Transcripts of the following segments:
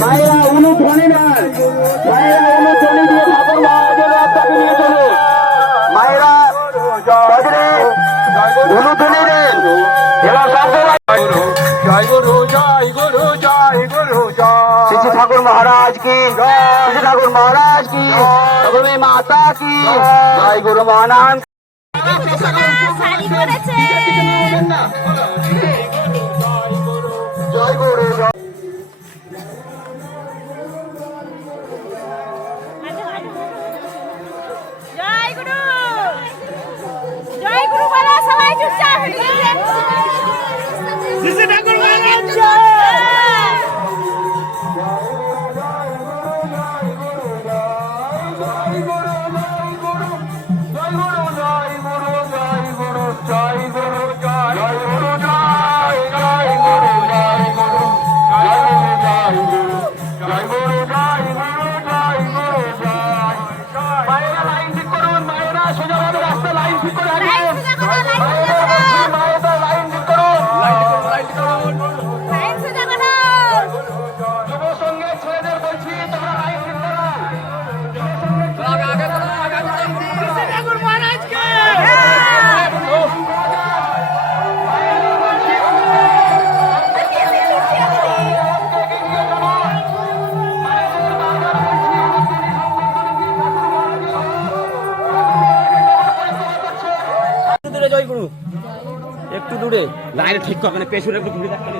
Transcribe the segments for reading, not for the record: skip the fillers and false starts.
মায়েরা অনুধ্বনি দেন, মায়েরা অনুধ্বনি দিয়ে ঠাকুর মহারাজের রথটাকে নিয়ে চলুন। মায়েরা অনুধ্বনি দেন। এবার জয় গুরু, জয় গুরু, জয় গুরু, জয় শ্রী ঠাকুর মহারাজ কি, শ্রী ঠাকুর মহারাজ কি, ঠাকুর মাতা কি, জয় গুরু মহানাম। জয় গুরু, জয়গুরু একটু দূরে লাইনে ঠিক করবেন, পেছনে একটু ঘুরে থাকবেন।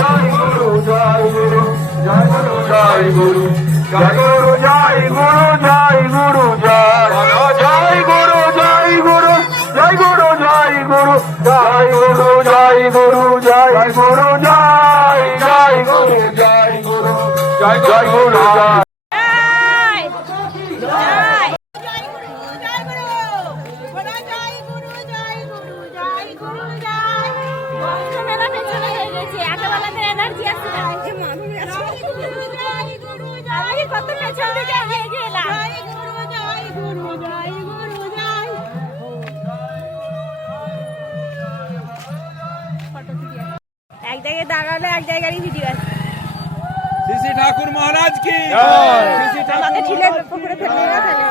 জয় গুরু, জয় গুরু, জয় গুরু, জয় গুরু, জয় গুরু, জয় গুরু, জয় গুরু, জয় গুরু, জয় গুরু, জয় গুরু, জয় গুরু, জয় জয় গুরু, জয় গুরু, জয় জয় গুরু, জয় এক জায়গায় দাঁড়ালে এক জায়গায় ভিডিও আছে। শ্রী ঠাকুর মহারাজ কি আমাকে ছিলে পুকুরে ফেলে না ফেলে।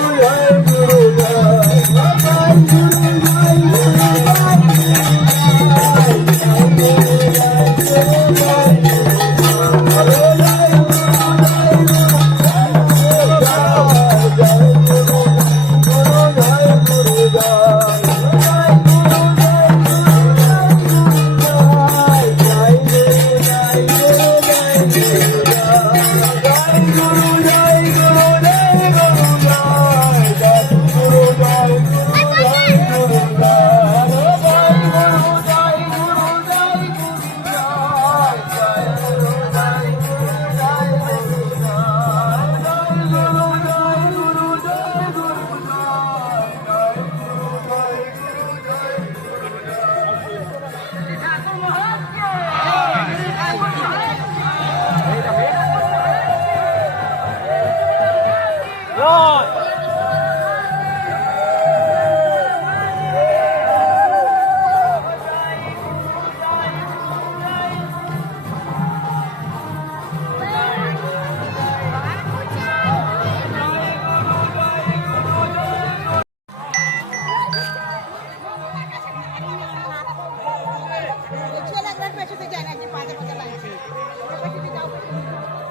জয় মেশোতে যায় না, যে পাঁচে পাঁচে লাগছে মেশোতে যাও।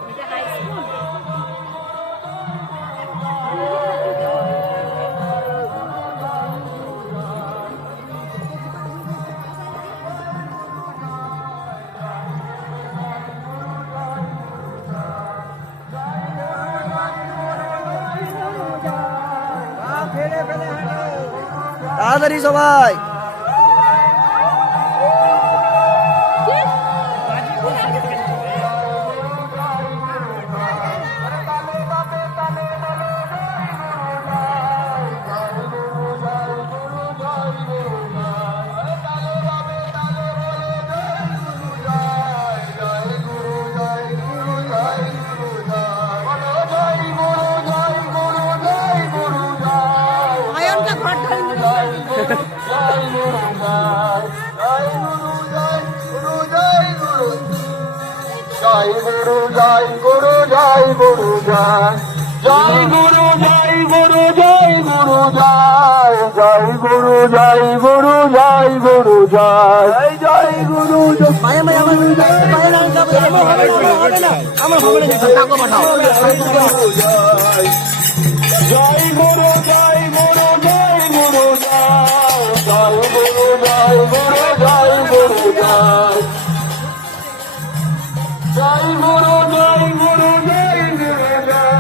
এটা হাই স্কুল। তাড়াতাড়ি সবাই। আয়নকে ঘর ধরে জয় গুরু জয় গুরু জয় গুরু জয় জয় গুরু জয় গুরু জয় গুরু জয় জয় গুরু জয় গুরু জয় গুরু জয় জয় গুরু মায়া মায়া আমার মায়া না হবে না, আমার হবে না, টাকা পাঠাও। জয় গুরু জয় গুরু জয় গুরু জয় জয় গুরু জয় গুরু জয় গুরু জয় জয় গুরু জয় গুরু জয় গুরু জয় জয় গুরু জয় গুরু জয় গুরু জয়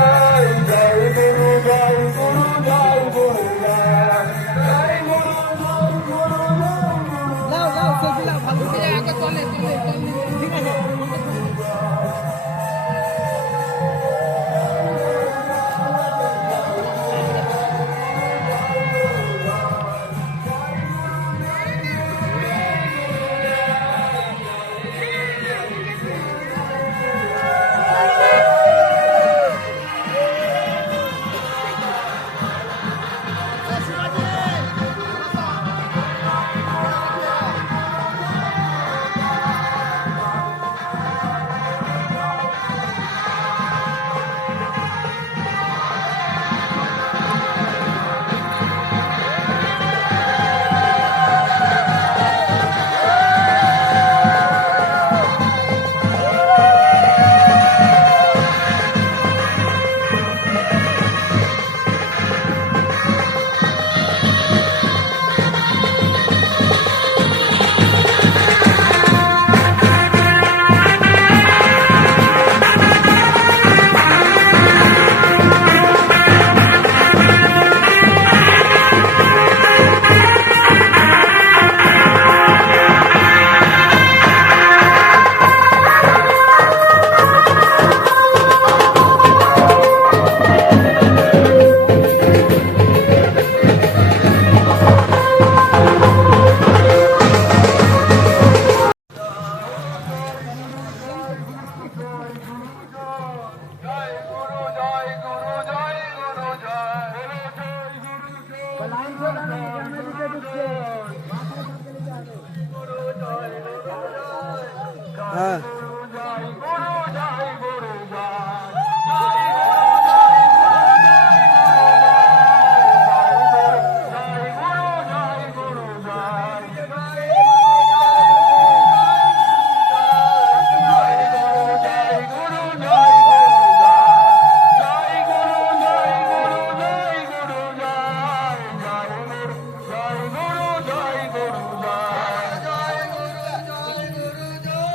জয় গুরু জয় গুরু জয় লাও লাও সেলফি লাও, ভালো করে আগে চলে চলে ঠিক আছে। হ্যাঁ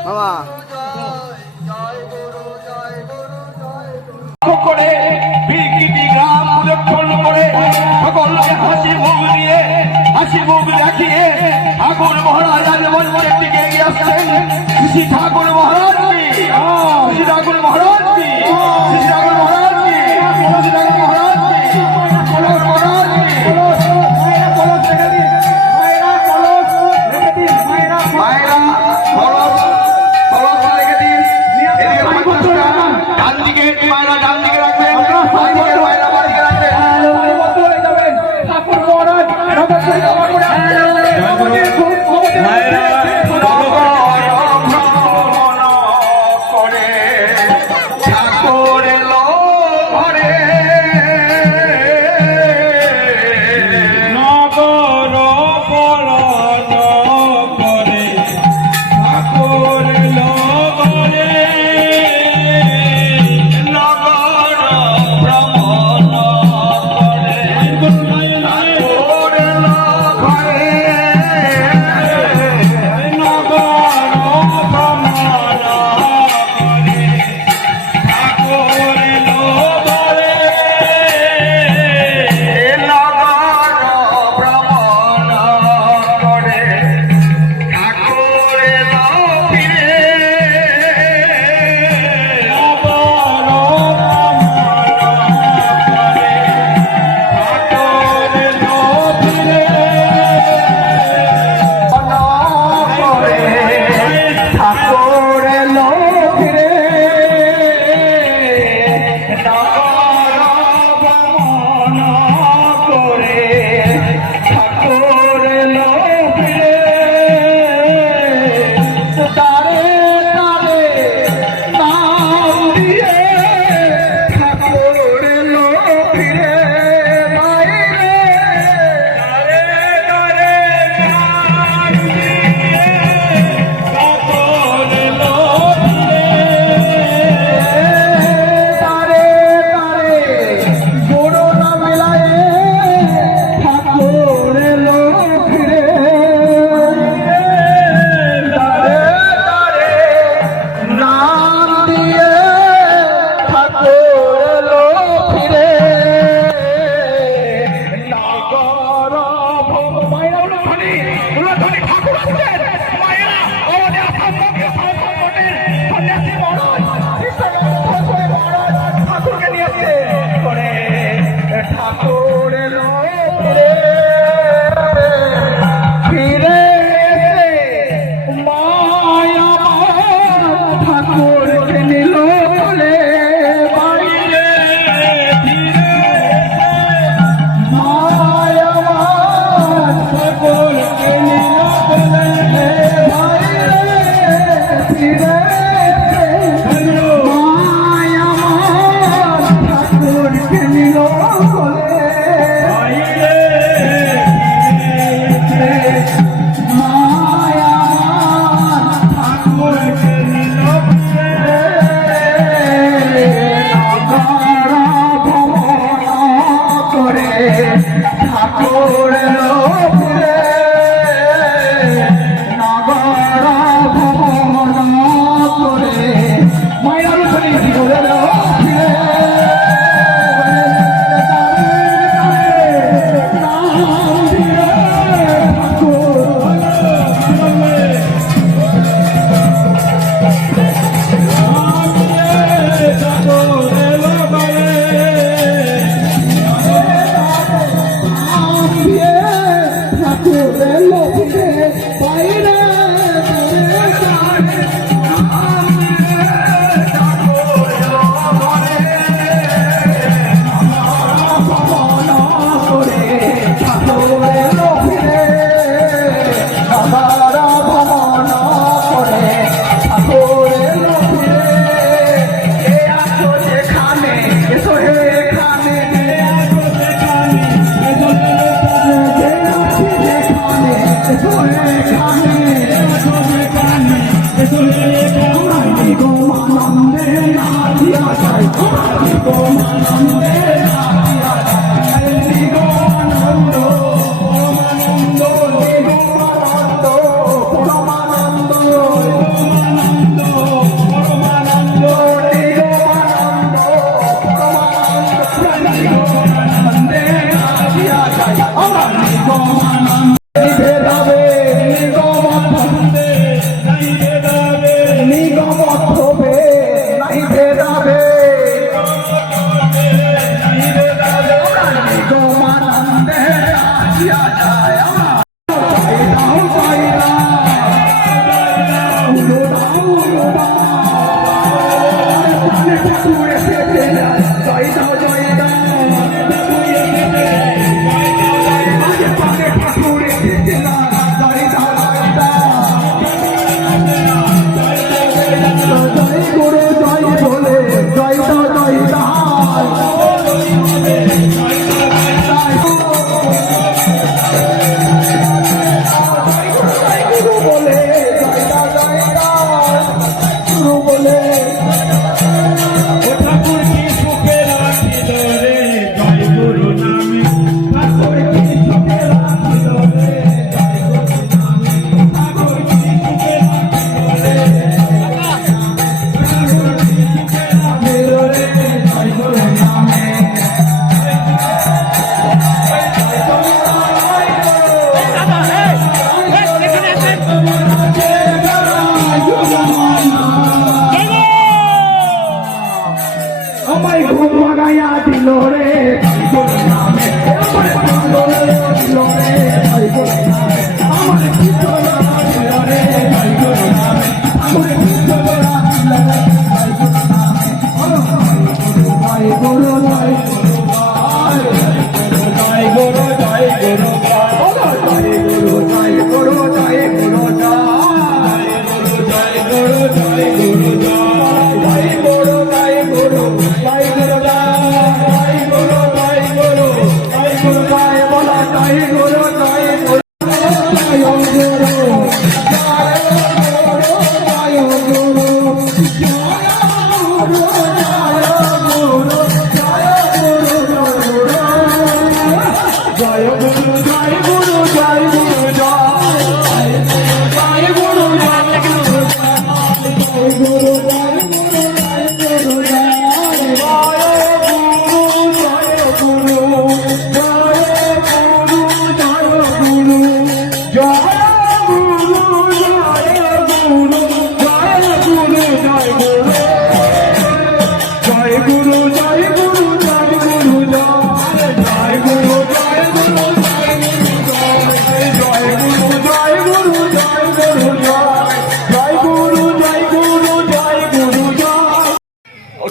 মামা করে বিকৃতি গ্রাম প্রদক্ষিণ করে সকলকে হাসি মুখ দিয়ে হাসি মুখ দেখিয়ে ঠাকুর মহারাজ আজ মন্দিরের দিকে এগিয়ে আসছেন। শ্রী ঠাকুর মহারাজ কি, শ্রী ঠাকুর মহারাজ কি, শ্রী ঠাকুর মহারাজ কি, শ্রী ঠাকুর মহারাজ কি, কলস মহারাজ কি, কলস রেখে দিন, কলস রেখে দিন, মায়েরা কলস কলস রেখে দিন। ডান দিকে মায়েরা ডান দিকে রাখবেন, বাম দিকে মায়েরা বাম দিকে রাখবেন। ঠাকুর মহারাজ মায়েরা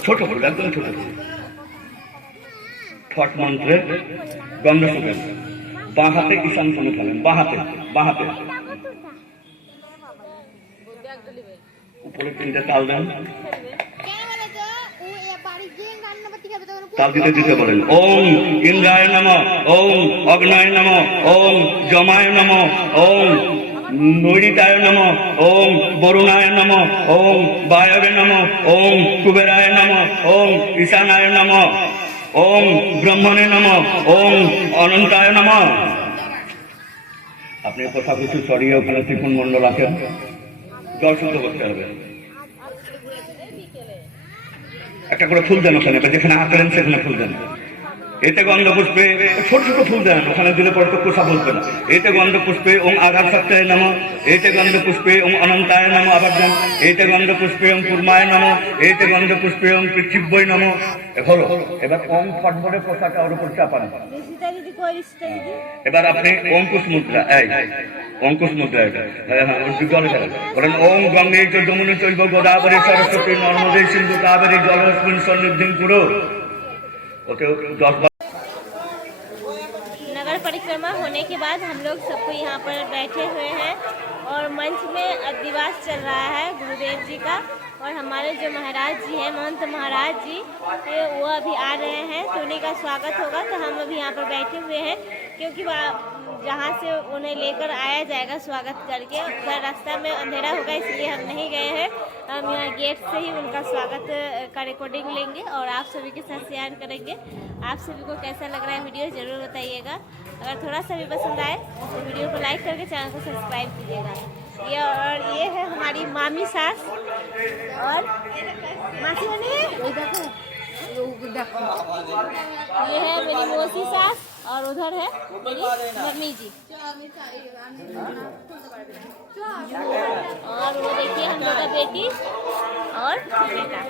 ছোট ফুল, একদম ছোট ফুল। ছট মন্ত্রে গন্ধ শুকেন, বাঁ হাতে ঈশান কোণে ফেলেন, বাঁ হাতে উপরে 3টে তাল দেন, তাল দিতে দিতে বলেন ওম ইন্দ্রায় নমঃ, ওম অগ্নায় নমঃ, ওম যমায় নমঃ, ওম নৈরিতায় নমঃ, ওম বরুণায় নমঃ, ওম বায়বে নমঃ, ওম কুবেরায় নমঃ, ওম ঈশানায় নমঃ, ওম ব্রহ্মণে নমঃ, ওম অনন্তায় নমঃ। আপনি কথা কিছু সরিয়ে ওখানে ত্রিপুণ মণ্ডল আছেন, জল শুদ্ধ করতে হবে। একটা করে ফুল দেন ওখানে, যেখানে হাত দেন সেখানে ফুল দেন। এতে গন্ধ পুষ্পে ছোট ছোট ফুল দেন, ওখানে দিলে পরে তো কোষা বলবে না। এতে গন্ধ পুষ্পে ওম আধার সপ্তাহে নমঃ, এতে গন্ধ পুষ্পে ওম অনন্তায় নমঃ, আবার দেন এতে গন্ধ পুষ্পে ওম কুর্মায় নমঃ, এতে গন্ধ পুষ্পে ওম পৃথিব্যই নমঃ। হলো, এবার ওম ফটফটে পোশাকটা ওর উপর চাপান। এবার আপনি অঙ্কুশ মুদ্রা, অঙ্কুশ মুদ্রা এটা বলেন ওম গঙ্গে চ যমুনে চৈব গোদাবরী সরস্বতী নর্মদে সিন্ধু কাবেরী জলস্মিন সন্নিধিং কুরু। ওকে 10 नगर परिक्रमा होने के बाद हम लोग सबको यहाँ पर बैठे हुए हैं और मंच में अधिवास चल रहा है गुरुदेव जी का, और हमारे जो महाराज जी हैं, महंत महाराज जी, वो अभी आ रहे हैं तो उन्हीं का स्वागत होगा। तो हम अभी यहाँ पर बैठे हुए हैं क्योंकि जहाँ से उन्हें लेकर आया जाएगा स्वागत करके। उधर रास्ता में अंधेरा होगा इसलिए हम नहीं गए हैं। हम यहाँ गेट से ही उनका स्वागत का रिकॉर्डिंग लेंगे और आप सभी के साथ शेयर करेंगे। आप सभी को कैसा लग रहा है वीडियो ज़रूर बताइएगा। अगर थोड़ा सा भी पसंद आए तो वीडियो को लाइक करके चैनल को सब्सक्राइब कीजिएगा। ये है हमारी मामी सास और मासी बनी है, ये है मेरी मौसी सास और उधर है मेरी मम्मी जी। और वो देखिए हम लोग का बेटी और बेटा।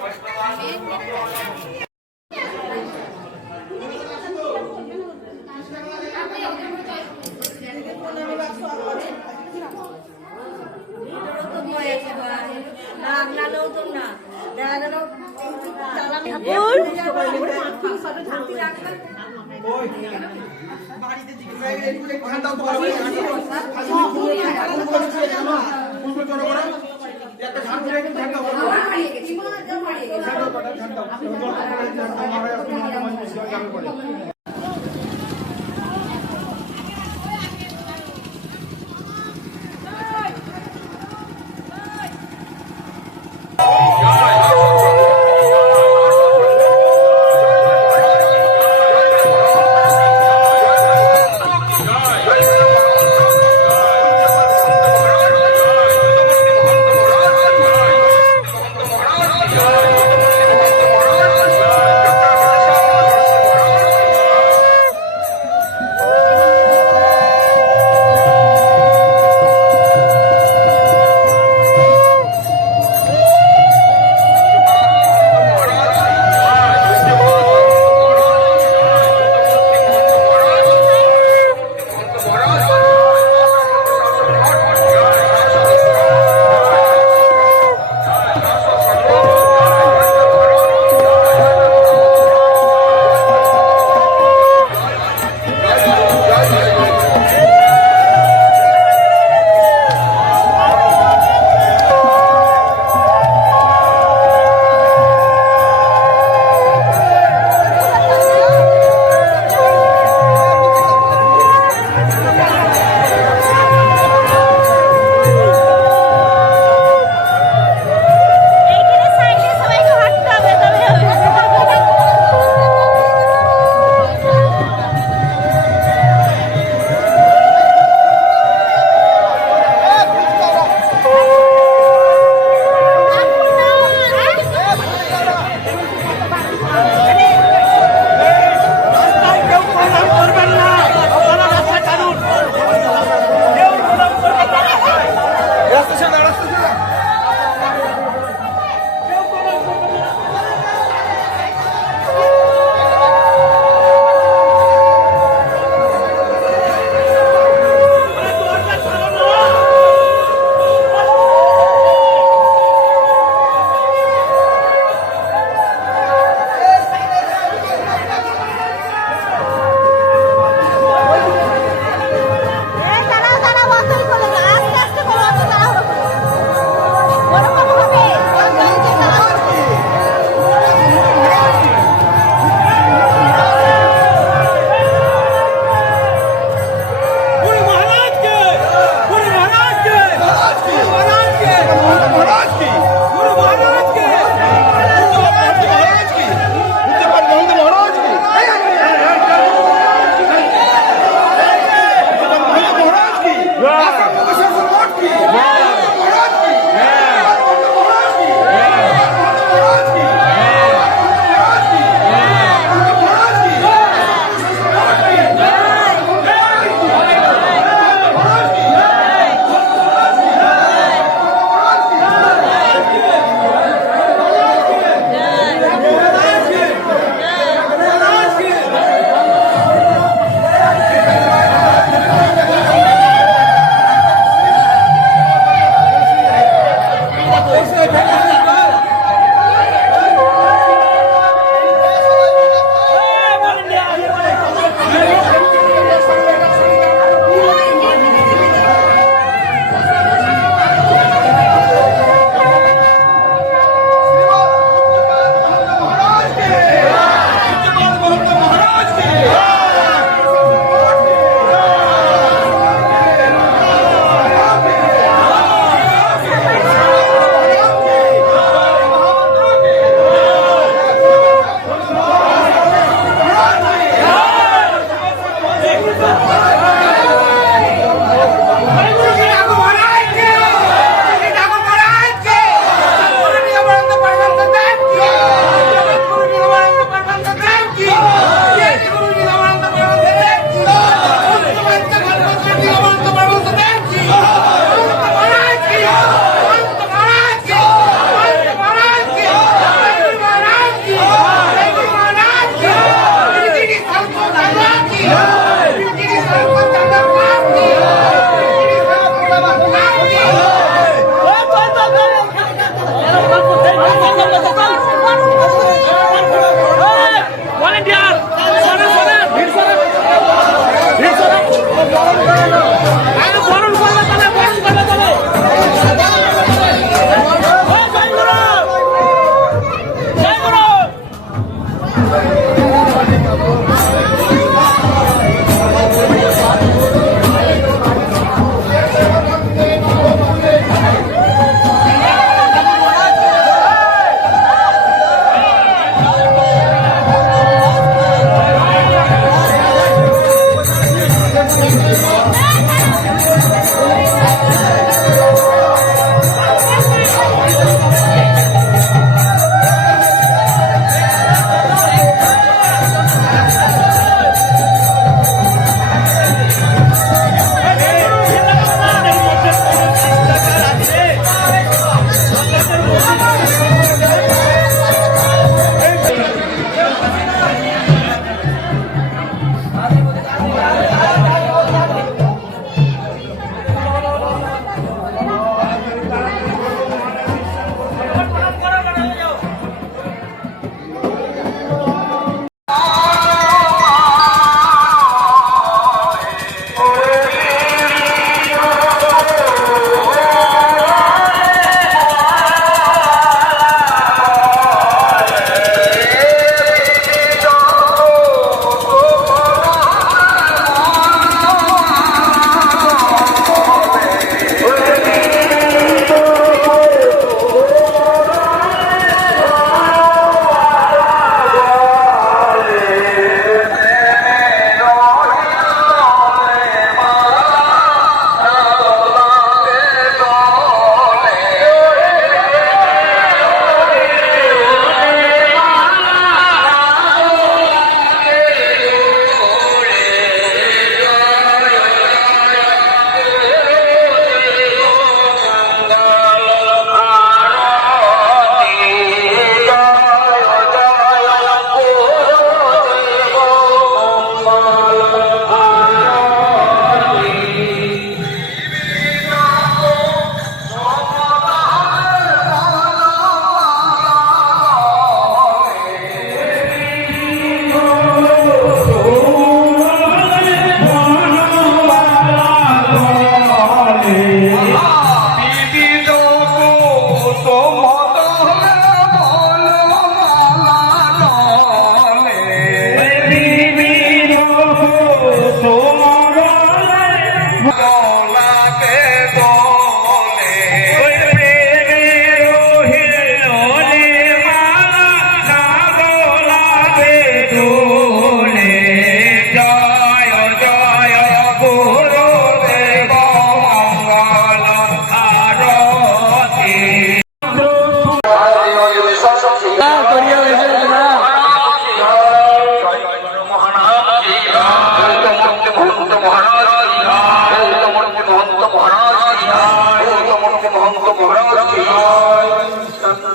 মহারাজ কি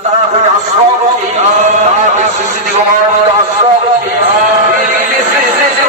তার আশ্রম কি তার শ্রী শ্রী দিগম্বর আশ্রম কি শ্রী শ্রী শ্রী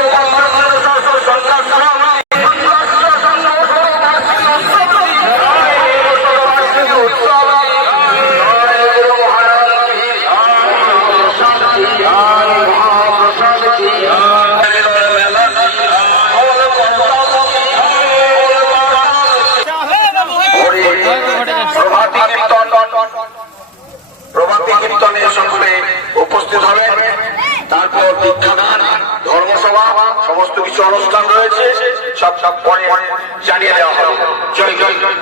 প্রভাতী কীর্তনের সঙ্গে উপস্থিত হবেন। তারপর দীক্ষাদান, ধর্মসভা, সমস্ত কিছু অনুষ্ঠান রয়েছে, সব পরে জানিয়ে দেওয়া হবে। জয় জয় জয়।